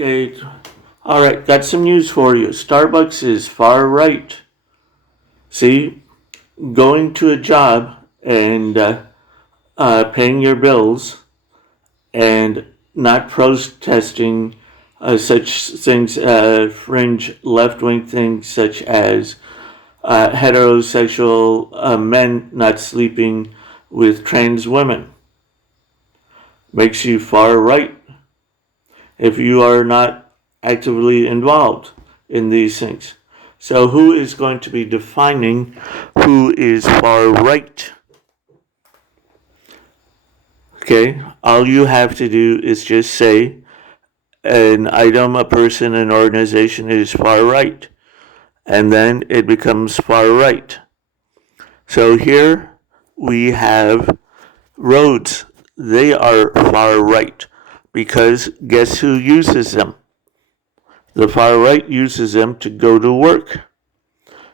Okay, all right, got some news for you. Starbucks is far right. See, going to a job and paying your bills and not protesting such things, fringe left wing things such as heterosexual men not sleeping with trans women. Makes you far right if you are not actively involved in these things. So, who is going to be defining who is far right? Okay, all you have to do is just say an item, a person, an organization is far right, and then it becomes far right. So, here we have roads. They are far right because guess who uses them? The far right uses them to go to work.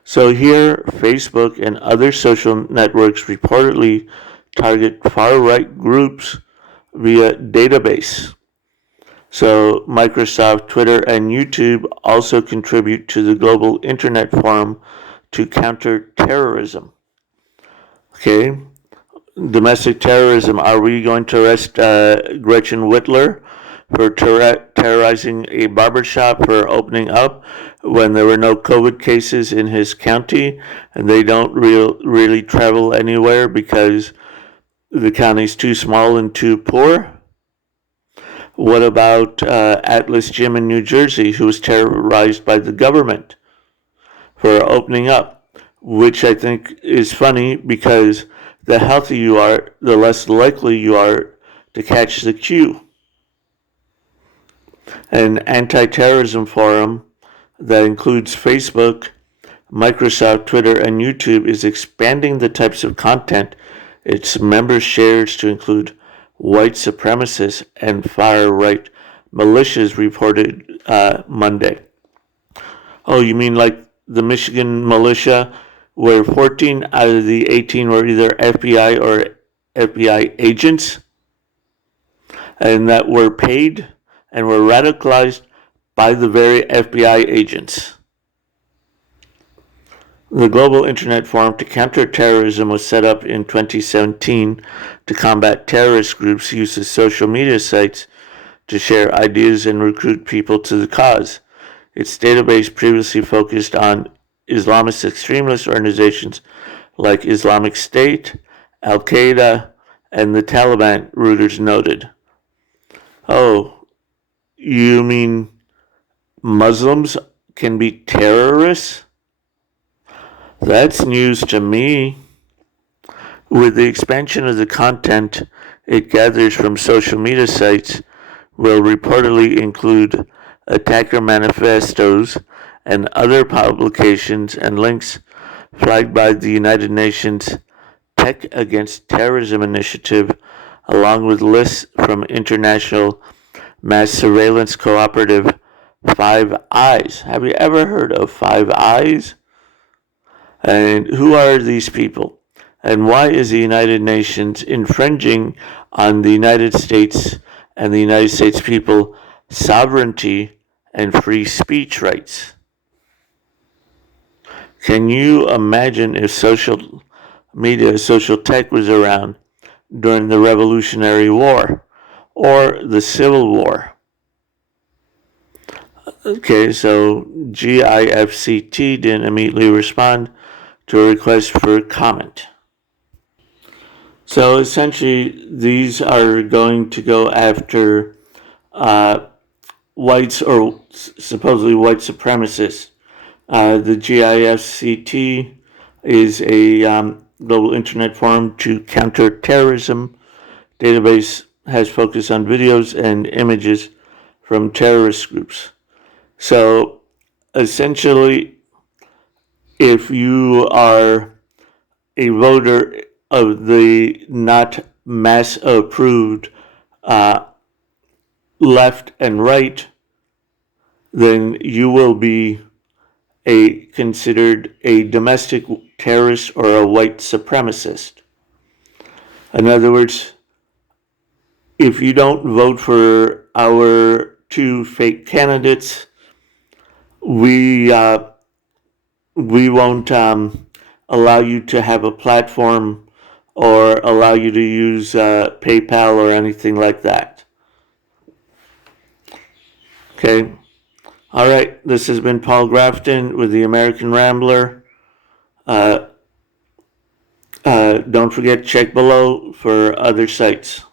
So here, Facebook and other social networks reportedly target far right groups via database. So Microsoft, Twitter, and YouTube also contribute to the Global Internet Forum to counter terrorism. Okay, domestic terrorism. Are we going to arrest Gretchen Whitler for terrorizing a barbershop for opening up when there were no COVID cases in his county and they don't really travel anywhere because the county's too small and too poor? What about Atlas Gym in New Jersey, who was terrorized by the government for opening up? Which I think is funny because the healthier you are, the less likely you are to catch the Q. An anti-terrorism forum that includes Facebook, Microsoft, Twitter, and YouTube is expanding the types of content its members shares to include white supremacists and far-right militias, reported Monday. Oh, you mean like the Michigan militia, where 14 out of the 18 were either FBI or FBI agents, and that were paid and were radicalized by the very FBI agents. The Global Internet Forum to Counter Terrorism was set up in 2017 to combat terrorist groups' use of social media sites to share ideas and recruit people to the cause. Its database previously focused on Islamist extremist organizations like Islamic State, Al Qaeda, and the Taliban, Reuters noted. Oh, you mean Muslims can be terrorists? That's news to me. With the expansion of the content it gathers from social media sites, will reportedly include attacker manifestos and other publications and links flagged by the United Nations Tech Against Terrorism Initiative, along with lists from international mass surveillance cooperative Five Eyes. Have you ever heard of Five Eyes? And who are these people? And why is the United Nations infringing on the United States and the United States people sovereignty and free speech rights? Can you imagine if social media, social tech was around during the Revolutionary War or the Civil War? Okay, so GIFCT didn't immediately respond to a request for comment. So essentially, these are going to go after whites or supposedly white supremacists. The GIFCT is a global internet forum to counter terrorism. Database has focused on videos and images from terrorist groups. So essentially, if you are a voter of the not mass approved left and right, then you will be considered a domestic terrorist or a white supremacist. In other words, if you don't vote for our to fake candidates, we we won't allow you to have a platform or allow you to use PayPal or anything like that. Okay. All right. This has been Paul Grafton with the American Rambler. Don't forget, check below for other sites.